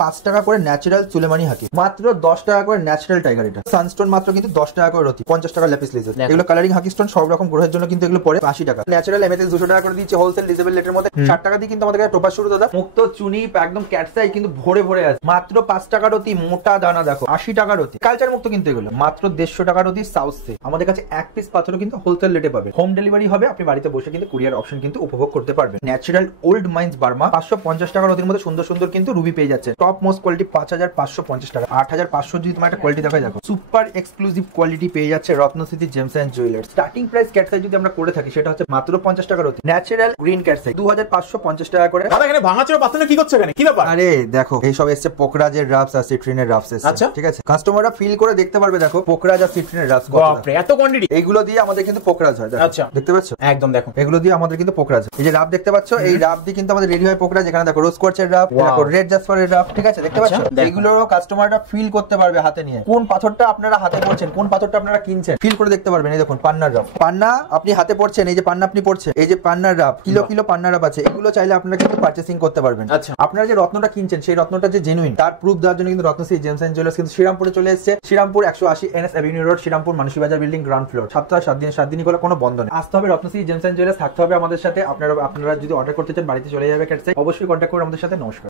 5 টাকা করে ন্যাচারাল সুলেমানি হাকি, মাত্র 10 টাকা করে ন্যাচারাল টাইগার। এটা সানস্টোন মাত্র কিন্তু 10 টাকা করে রতি, 50 টাকা ল্যাপিস লেজার। এগুলো কালারিং হাকি স্টোন সব রকম গ্রহের জন্য কিন্তু এগুলো পড়ে 80 টাকা। ন্যাচারাল এমএথএস 200 টাকা করে দিচ্ছে হোলসেল ডিজেবল লেটের মধ্যে। 60 টাকা দিয়ে কিন্তু আমাদের কাছে টোপাস শুরু দাদা। মুক্ত চুনি একদম ক্যাটসাই কিন্তু ভরে ভরে আছে, মাত্র 5 টাকা রতি। মোটা দানা দেখো 80 টাকা রতি, কালচার মুক্ত কিন্তু এগুলো মাত্র 150 টাকা রতি। সাউথ সে আমাদের কাছে এক পিস পাথরও কিন্তু হোলসেল রেটে পাবে। হোম ডেলিভারি হবে, আপনি বাড়িতে বসে কিন্তু কুরিয়ার অপশন কিন্তু উপভোগ করতে পারবেন। ন্যাচারাল ওল্ড মাইন্স বার্মা 550 টাকা রতির মধ্যে সুন্দর সুন্দর কিন্তু রুবি পেয়ে যাচ্ছে। টপ মোস্ট কোয়ালিটি 5550 টাকা। 8500 যদি তোমার একটা কোয়ালিটি দেখাই দেখো, সুপার এক্সক্লুসিভ কোয়ালিটি পেয়ে যাচ্ছে Ratna City gems and jewellers. Starting price ক্যাটসাই যদি আমরা করে থাকি সেটা হচ্ছে মাত্র 50 টাকা রতি। ন্যাচারাল গ্রিন ক্যাটসাই 2550 টাকা করে। দাদা এখানে ভাঙাচোরা পাথর কি করছে এখানে, কি ব্যাপার? আরে দেখো এই সব এসছে পোকরাজের রাফস আর সিট্রিনের রাফস এসছে। আচ্ছা ঠিক আছে, কাস্টমাররা ফিল করে দেখতে পারবে। দেখো পোকরাজ আর সিট্রিনের রাফস কত, বাপরে এত কোয়ান্টিটি। এইগুলো দিয়ে আমাদের কিন্তু পোকরাজ হয়। আচ্ছা দেখতে পাচ্ছ, একদম দেখো এগুলো দিয়ে আমাদের কিন্তু পোকরাজ। এই যে রাফ দেখতে পাচ্ছ, এই রাফ দিয়ে কিন্তু আমাদের রেডি হয় পোকরাজ। এখানে দেখো রোজ কোয়ার্টজের রাফ, দেখো রেড জাসপারের রাফ। ঠিক আছে, দেখতে পাচ্ছ এইগুলো কাস্টমাররা ফিল করতে পারবে হাতে নিয়ে। কোন পাথরটা আপনারা হাতে পড়ছেন, কোন পাথরটা আপনারা কিনছেন, ফিল করে দেখতে পারবেন। এই দেখুন পান্নার রাফ, পান্না আপনি হাতে পড়ছেন, এই যে পান্না আপনি পড়ছেন, এই যে পান্নার রাফ, কিলো কিলো পান্নার রাফ আছে। এগুলো চাইলে আপনারা কিন্তু পারচেসিং করতে পারবেন। আচ্ছা আপনারা যে রত্নটা কিনছেন সেই রত্নটা যে জেনুইন তার প্রুফ দেওয়ার জন্য কিন্তু রত্নশ্রী জেমস এন্ড জুয়েলার্স কিন্তু শ্রীরামপুরে চলে এসেছে। Serampore 180 NS avenue road, Serampore Manasi Bazar building, ground floor. সপ্তাহে 7 দিনই করে কোনো বন্ধ নেই। আসতে হবে রত্নশ্রী জেমস এন্ড জুয়েলার্স, থাকতে হবে আমাদের সাথে। আপনারা যদি অর্ডার করতে চান বাড়িতে চলে যাবে ক্যাটসাই, অবশ্যই কন্ট্যাক্ট করুন আমাদের সাথে। নমস্কার।